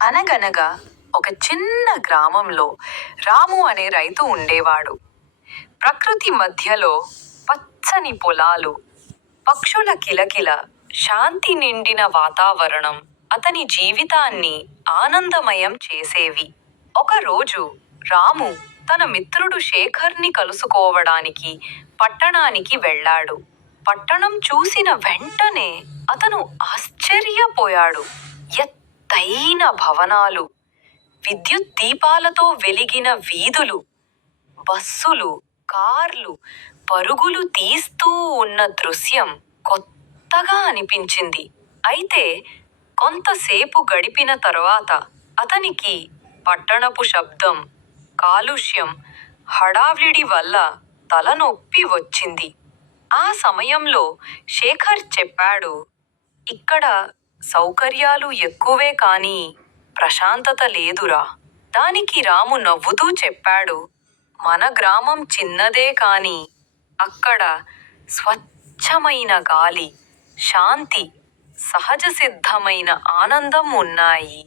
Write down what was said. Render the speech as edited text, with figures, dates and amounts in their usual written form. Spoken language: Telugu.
అనగనగా ఒక చిన్న గ్రామంలో రాము అనే రైతు ఉండేవాడు. ప్రకృతి మధ్యలో పచ్చని పొలాలు, పక్షుల కిలకిల, శాంతి నిండిన వాతావరణం అతని జీవితాన్ని ఆనందమయం చేసేవి. ఒకరోజు రాము తన మిత్రుడు శేఖర్ని కలుసుకోవడానికి పట్టణానికి వెళ్ళాడు. పట్టణం చూసిన వెంటనే అతను ఆశ్చర్యపోయాడు. ఎత్తైన భవనాలు, విద్యుత్ దీపాలతో వెలిగిన వీధులు, బస్సులు, కార్లు పరుగులు తీస్తూ ఉన్న దృశ్యం కొత్తగా అనిపించింది. అయితే కొంతసేపు గడిపిన తరువాత అతనికి పట్టణపు శబ్దం, కాలుష్యం, హడావిడి వల్ల తలనొప్పి వచ్చింది. ఆ సమయంలో శేఖర్ చెప్పాడు, ఇక్కడ సౌకర్యాలు ఎక్కువే కానీ ప్రశాంతత లేదురా. దానికి రాము నవ్వుతూ చెప్పాడు, మన గ్రామం చిన్నదే కానీ అక్కడ స్వచ్ఛమైన గాలి, శాంతి, సహజ సిద్ధమైన ఆనందం ఉన్నాయి.